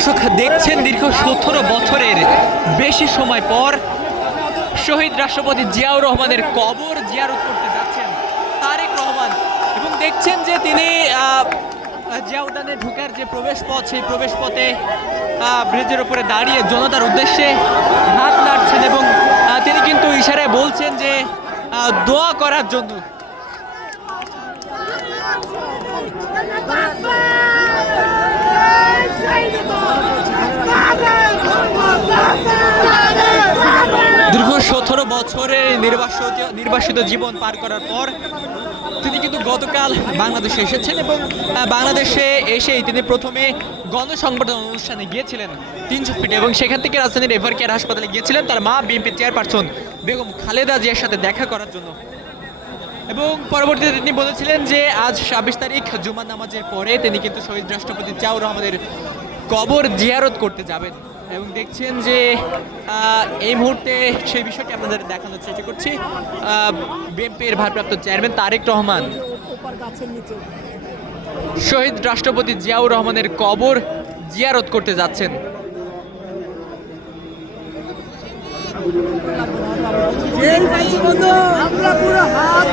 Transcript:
দর্শক দেখছেন দীর্ঘ 17 বছরের বেশি সময় পর শহীদ রাষ্ট্রপতি জিয়াউর রহমানের কবর জিয়ারত করতে যাচ্ছেন তারেক রহমান এবং দেখছেন যে তিনি জিয়া উদ্যানে ঢোকার যে প্রবেশ পথ সেই প্রবেশ পথে ব্রিজের উপরে দাঁড়িয়ে জনতার উদ্দেশ্যে হাত নাড়ছেন এবং তিনি কিন্তু ইশারায় বলছেন যে দোয়া করার জন্য। দীর্ঘ 17 বছরের নির্বাসিত জীবন পার করার পর তিনি কিন্তু গতকাল বাংলাদেশে এসেছেন এবং বাংলাদেশে এসেই তিনি প্রথমে গণসংবর্ধনা অনুষ্ঠানে গিয়েছিলেন 300 ফিটে এবং সেখান থেকে রাজধানীর এভার কেয়ার হাসপাতালে গিয়েছিলেন তার মা বিএনপি চেয়ারপারসন বেগম খালেদা জিয়ার সাথে দেখা করার জন্য এবং পরবর্তীতে তিনি বলেছিলেন যে আজ 26 তারিখ জুমার নামাজের পরে তিনি কিন্তু শহীদ রাষ্ট্রপতি জিয়াউর রহমানের কবর জিয়ারত করতে যাবেন এবং দেখছেন যে এই মুহূর্তে সেই বিষয়টি আপনাদের দেখানোর চেষ্টা করছি। বিএনপির ভারপ্রাপ্ত চেয়ারম্যান তারেক রহমান শহীদ রাষ্ট্রপতি জিয়াউর রহমানের কবর জিয়ারত করতে যাচ্ছেন। আমরা পুরো হাত